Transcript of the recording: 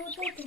ಹೋಗ್ತೈತಿ